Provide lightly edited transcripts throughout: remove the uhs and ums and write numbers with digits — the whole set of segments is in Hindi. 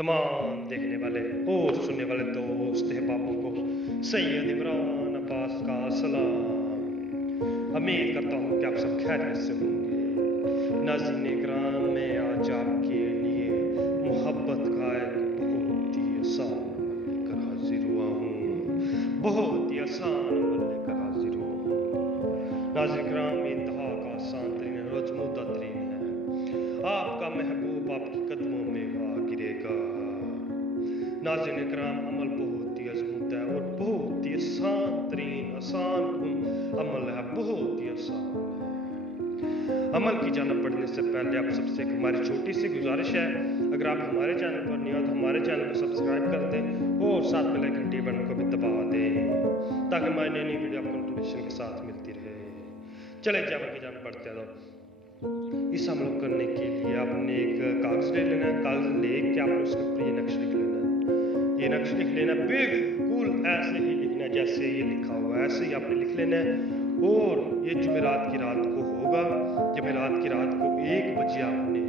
तमाम देखने वाले और सुनने वाले दोस्त अहबाबों को सैयद इमरान अब्बास का सलाम। उम्मीद करता हूँ कि आप सब खैरियत से होंगे। नाज़रीन किराम, मैं आज आपके लिए मुहब्बत का एक बहुत ही आसान अमल लेकर हाजिर हुआ हूँ। बहुत ही आसान अमल लेकर हाजिर हुआ हूँ। नाज़रीन किराम, इंतहा का आसान तरीन है, रोजमुद्दा तरीन है। आपका महबूब आपके कदमों में आ गिरेगा। नाज़रीन किराम, अमल बहुत ही अजमत है और बहुत ही आसान तरीन अमल है, बहुत ही आसान है। अमल की जानब बढ़ने से पहले आप सबसे एक हमारी छोटी सी गुजारिश है, अगर आप हमारे चैनल पर नहीं हो तो हमारे चैनल को सब्सक्राइब कर दें और साथ में लाइक घंटी बटन को भी दबा दें ताकि हमारी नई वीडियो आपको नोटिफिकेशन के साथ मिलती रहे। चले अमल की जानब बढ़ते हैं। इस अमल को करने के लिए आपने एक कागज ले लेना है। कागज लेके आपने उसके ऊपर ये नक्श लिख लेना है। ये नक्श लिख लेना बिल्कुल ऐसे ही लिखना है जैसे ये लिखा हुआ है, ऐसे ही आपने लिख लेना है। और ये जुमेरात की रात को होगा। जुमेरात की रात को 1 बजे आपने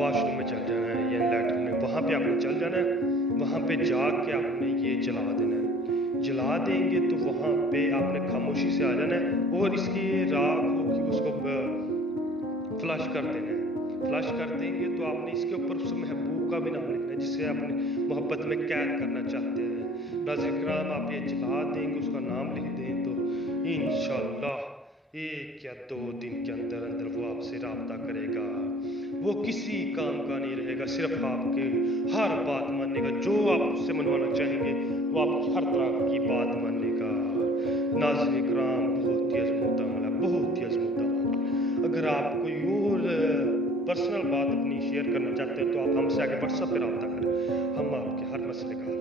वॉशरूम में चल जाना है या लैट्रिन में, वहाँ पे आपने चल जाना है। वहाँ पे जाके आपने ये जला देना है। जला देंगे तो वहाँ पे आपने खामोशी से आ जाना है और इसकी राख होगी उसको फ्लश कर देना है। फ्लश कर देंगे तो आपने इसके ऊपर उस महबूब का भी नाम लिखना है जिसे आपने मोहब्बत में कैद करना चाहते हैं। नाज़रीन किराम, आप ये जला देंगे, उसका नाम लिख दें तो इंशाअल्लाह 1 या 2 दिन के अंदर अंदर वो आपसे राब्ता करेगा। वो किसी काम का नहीं रहेगा, सिर्फ आपके हर बात मानेगा। जो आप उससे मनवाना चाहेंगे वो आपकी हर तरह की बात मानेगा। नाज़रीन किराम, बहुत ही अजमत अमल है, बहुत ही अजमत अमल। अगर आप कोई और पर्सनल बात अपनी शेयर करना चाहते हैं तो आप हमसे आगे व्हाट्सएप पर रब्ता करें, हम आपके हर मसले का हल